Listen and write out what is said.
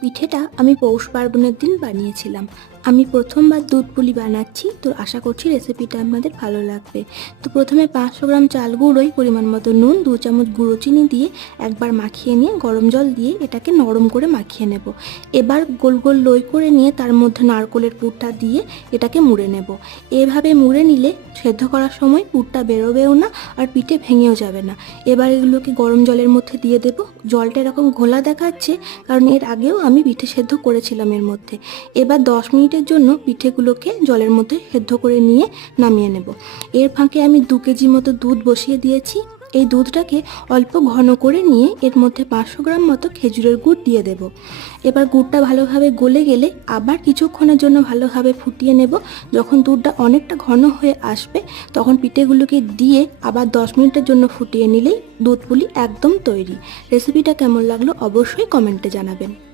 পিঠেটা আমি পৌষ পার্বণের দিন বানিয়েছিলাম। আমি প্রথমবার দুধ পুলি বানাচ্ছি, তো আশা করছি রেসিপিটা আপনাদের ভালো লাগবে। তো প্রথমে 500 গ্রাম চাল গুঁড়োয় পরিমাণ মতো নুন, 2 চামচ গুঁড়ো চিনি দিয়ে একবার মাখিয়ে নিয়ে গরম জল দিয়ে এটাকে নরম করে মাখিয়ে নেব। এবার গোল গোল লই করে নিয়ে তার মধ্যে নারকেলের পুরটা দিয়ে এটাকে মুড়ে নেব। এভাবে মুড়ে নিলে সেদ্ধ করার সময় পুরটা বেরোবেও না আর পিঠে ভেঙেও যাবে না। এবার এগুলোকে গরম জলের মধ্যে দিয়ে দেব। জলটা এরকম ঘোলা দেখাচ্ছে কারণ এর আগেও আমি পিঠে সেদ্ধ করেছিলাম এর মধ্যে। এবার 10 মিনিটের জন্য পিঠেগুলোকে জলের মধ্যে সেদ্ধ করে নিয়ে নামিয়ে নেব। এর ফাঁকে আমি 2 কেজি মতো দুধ বসিয়ে দিয়েছি। এই দুধটাকে অল্প ঘন করে নিয়ে এর মধ্যে 500 গ্রাম মতো খেজুরের গুড় দিয়ে দেব। এবার গুড়টা ভালোভাবে গলে গেলে আবার কিছুক্ষণের জন্য ভালোভাবে ফুটিয়ে নেব। যখন দুধটা অনেকটা ঘন হয়ে আসবে তখন পিঠেগুলোকে দিয়ে আবার 10 মিনিটের জন্য ফুটিয়ে নিলেই দুধ পুলি একদম তৈরি। রেসিপিটা কেমন লাগলো অবশ্যই কমেন্টে জানাবেন।